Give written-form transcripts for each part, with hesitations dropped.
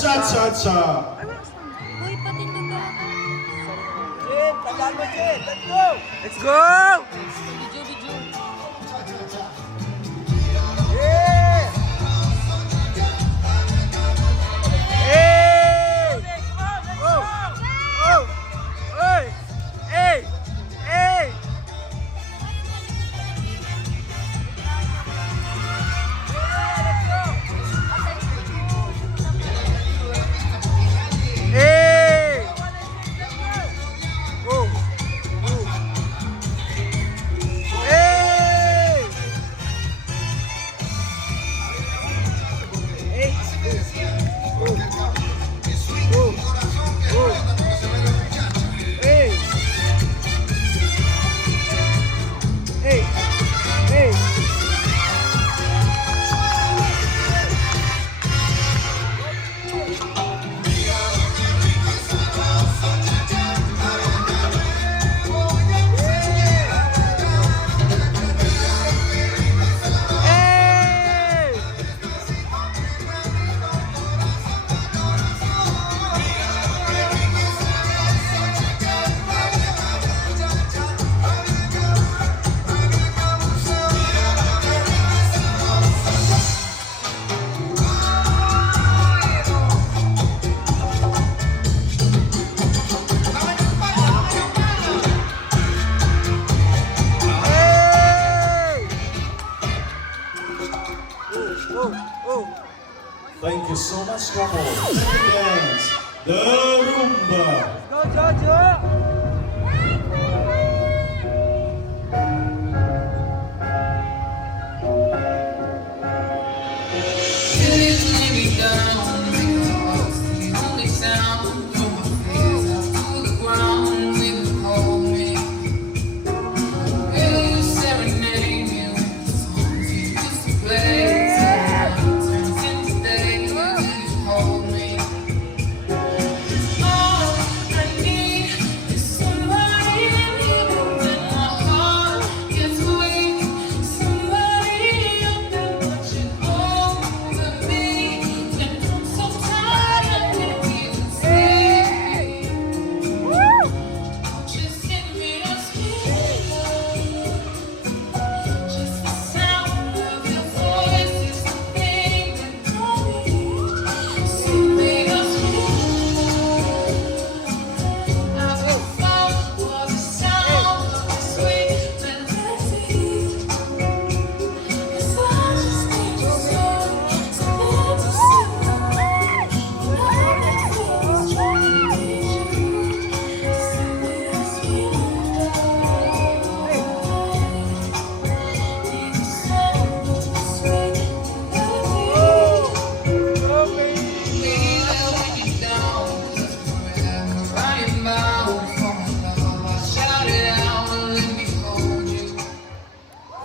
cha-cha-cha. Uy, pati nagkaka. Jim, tagal mo, Jim. Let's go! Let's go! Video, video. Yeah! Hey! Oh! Oh! Hey! Hey! Hey! Hey! Go! Go! Hey! Hey! Go! Go! Go! Hey! Hey! Hey! Hey! Hey! Oh! Thank you so much, couple. Dance the rumba. Go, Jojo!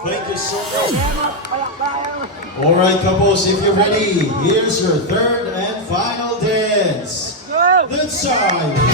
Thank you so much. All right, couples, if you're ready, here's your third and final dance. The side.